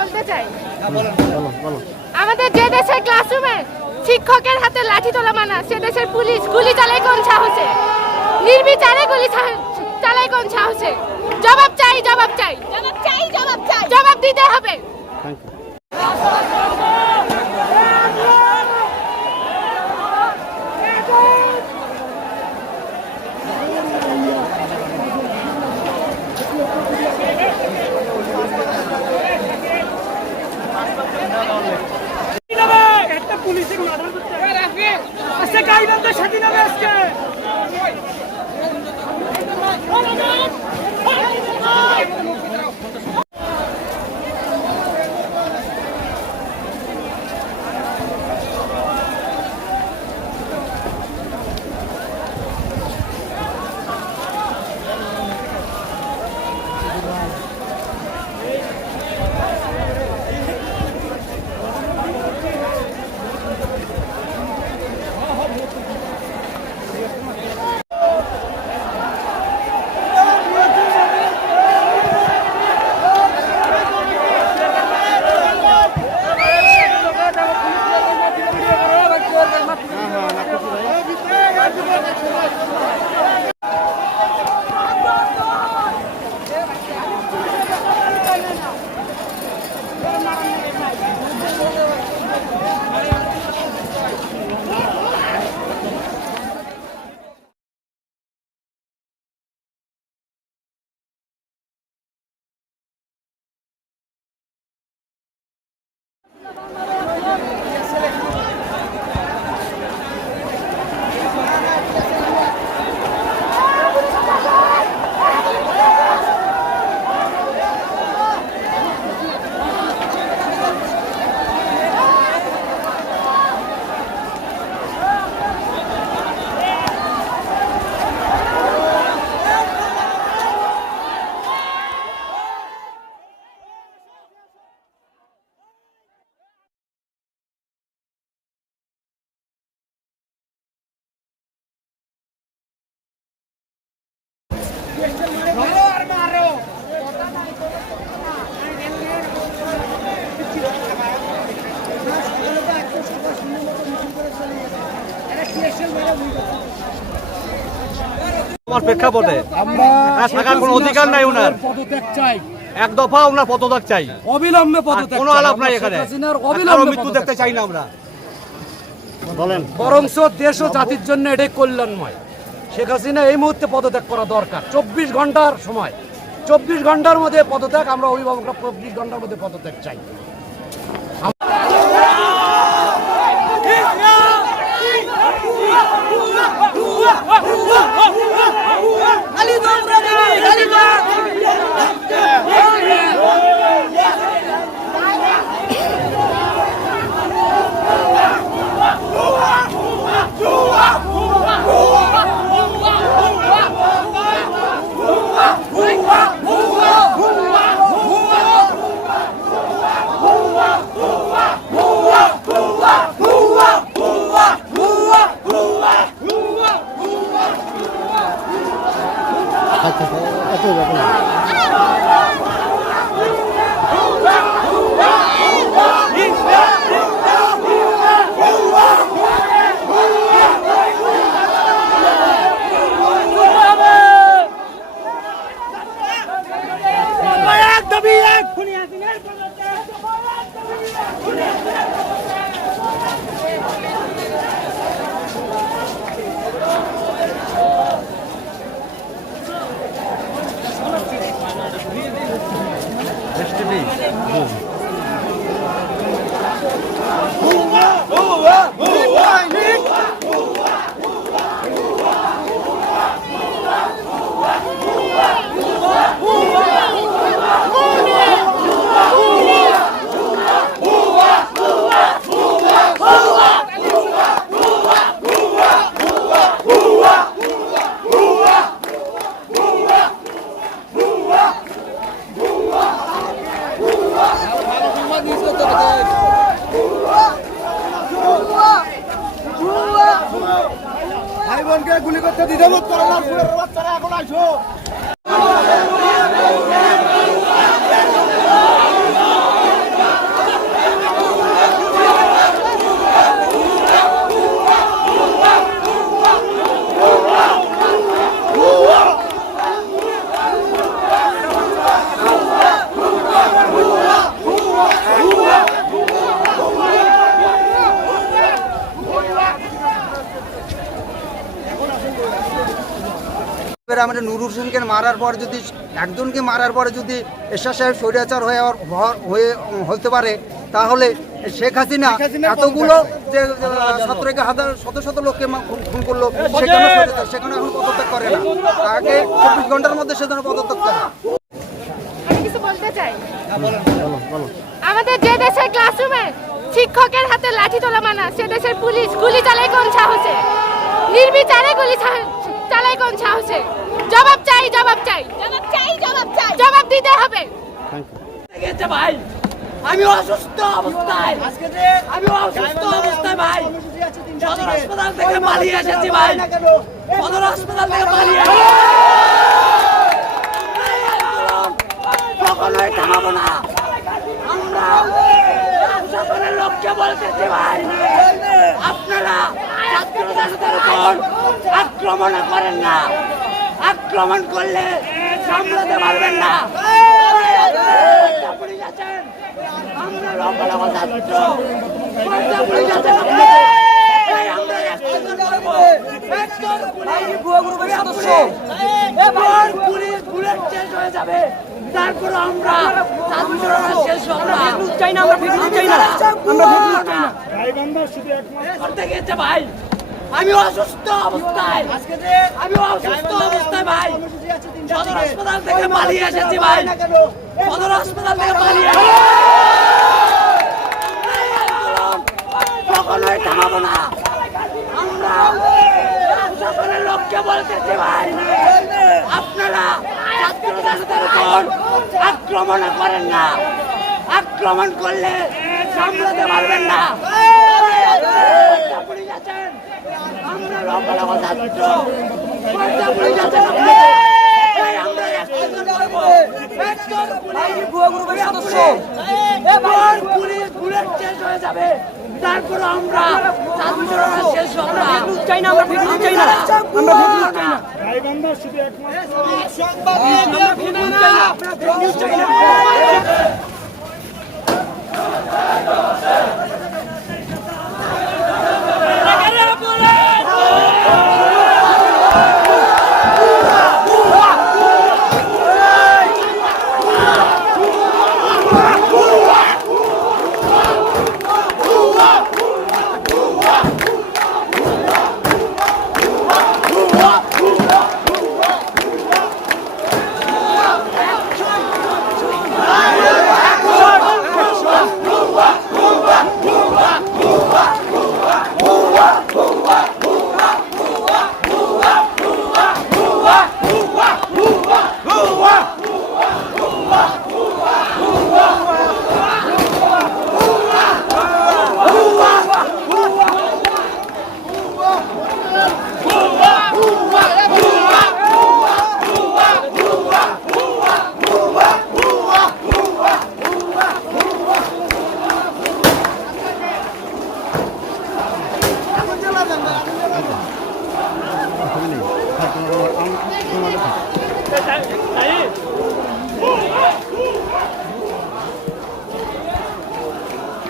বলতে চাই। আমাদের যে দেশের ক্লাসরুমে শিক্ষকের হাতে লাঠি তোলা মানা, সে দেশের পুলিশ গুলি চালায় কোন সাহসে? নির্বিচারে গুলি চালায় কোন সাহসে? জবাব চাই, জবাব চাই, জবাব চাই, জবাব চাই, জবাব দিতে হবে। প্রেক্ষাপটে থাকার কোনো অধিকার নাই ওনার, পদত্যাগ চাই, এক দফা ওনার পদত্যাগ চাই, অবিলম্বে পদত্যাগ, কোনো আলাপ নাই এখানে, অবিলম্বে মৃত্যু দেখতে চাই না আমরা। বলেন, বরংস দেশ ও জাতির জন্য এটাই কল্যাণময়। শেখ হাসিনা এই মুহূর্তে পদত্যাগ করা দরকার। 24 ঘন্টার সময়, 24 ঘন্টার মধ্যে পদত্যাগ। আমরা অভিভাবকরা 24 ঘন্টার মধ্যে পদত্যাগ চাই। ভাই বোনকে গুলি করতে দ্বিধাবোধ করো না, বাচ্চারা এখন আসো। আমাদের নুরুল হোসেনকে মারার পর যদি একজনকে মারার পরে যদি এরশাদ সাহেব স্বৈরাচার হতে পারে, তাহলে শেখ হাসিনা এতগুলো যে ছাত্রকে শত শত লোককে খুন করলো, সেখানে এখন পদত্যাগ করে না, তাকে 24 ঘন্টার মধ্যে সেজন্য পদত্যাগ করে। আমি কিছু বলতে চাই। আমাদের যে দেশের ক্লাসরুমে শিক্ষকের হাতে লাঠি তোলা মানা, সে দেশের পুলিশ গুলি চালায় কোন সাহসে? নির্বিচারে গুলি চালায় কোন সাহসে? জবাব চাই, জবাব চাই, জবাব চাই, জবাব চাই, জবাব দিতে হবে। ভাই আমি অসুস্থ অবস্থায়, ভাই সদর হাসপাতাল থেকে পালিয়ে এসেছি, ভাই সদর হাসপাতাল থেকে পালিয়ে কখনোই থামাবো না। আমরা সকলের লোককে বলতেছি, ভাই আপনারা ছাত্রদের উপর আক্রমণ করেন না, আক্রমণ করলে সামলাতে পারবেন না। আমরা লম্বা ছাত্র তারপর আমরা শেষ চাই না, করতে গেছে ভাই। আমি অসুস্থ অবস্থায়, ভাই সদর হাসপাতাল থেকে পালিয়ে এসেছি, ভাই সদর হাসপাতাল থেকে পালিয়ে কখনোই থামাবো না। আমরা সকলের লোককে বলতেছি, ভাই আপনারা ছাত্রদের উপর আক্রমণ করেন না, আক্রমণ করলে সামলাতে পারবেন না। আমরা লম্বা ছাত্র তারপর আমরা শেষ চাই না,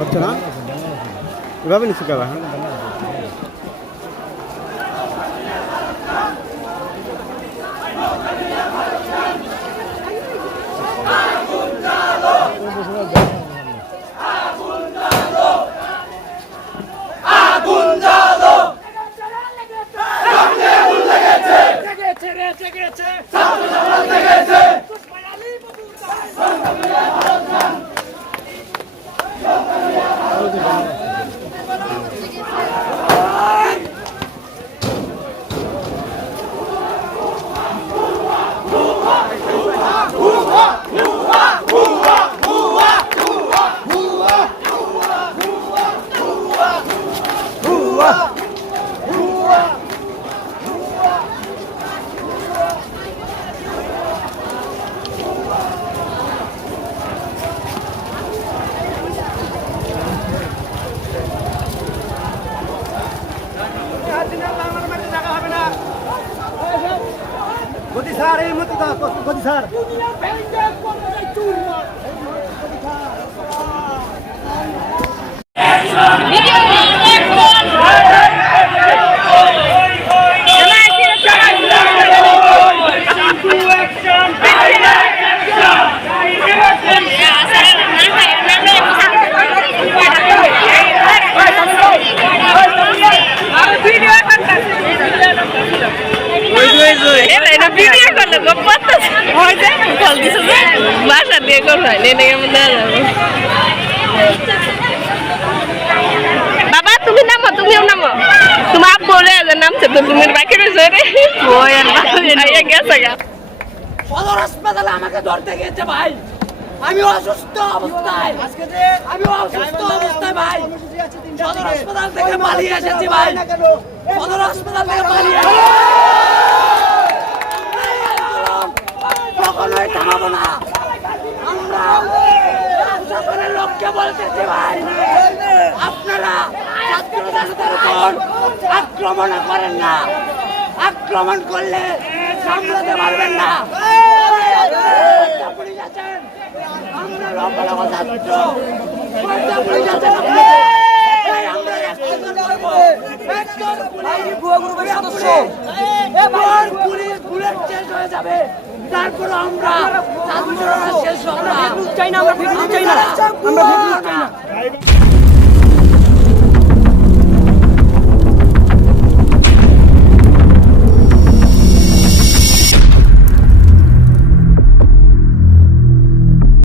হচ্ছে না, এভাবে নিচে গেল। হ্যাঁ গতি স্যার, এই মতো গতি স্যার। রেকর্ড হয় নেই নাকি আমরা দেওয়া যাবে বাবা তুমি নামো তুমিও নামো তোমার পরে নামছে তো তুমি বাকি রয়েছে রে ওই আর আইয়া গেছে গা সদর হাসপাতালে আমাকে ধরতে গেছে ভাই আমি অসুস্থ অবস্থায় ভাই সদর হাসপাতাল থেকে পালিয়ে এসেছি ভাই সদর হাসপাতাল থেকে পালিয়ে কখনোই থামাবো না আমরা সকলের লোককে বলতেছি ভাই আপনারা ছাত্র জনতার উপর আক্রমণ করেন না আক্রমণ করলে সামলাতে পারবেন না পুলিশ আছেন আমরা লম্বা লম্বা ছাত্র পুলিশ আছেন আমরা পুলিশ বুলেট শেষ হয়ে যাবে তারপর আমরা ছাত্ররা শেষ হবে চাই না আমরা চাই না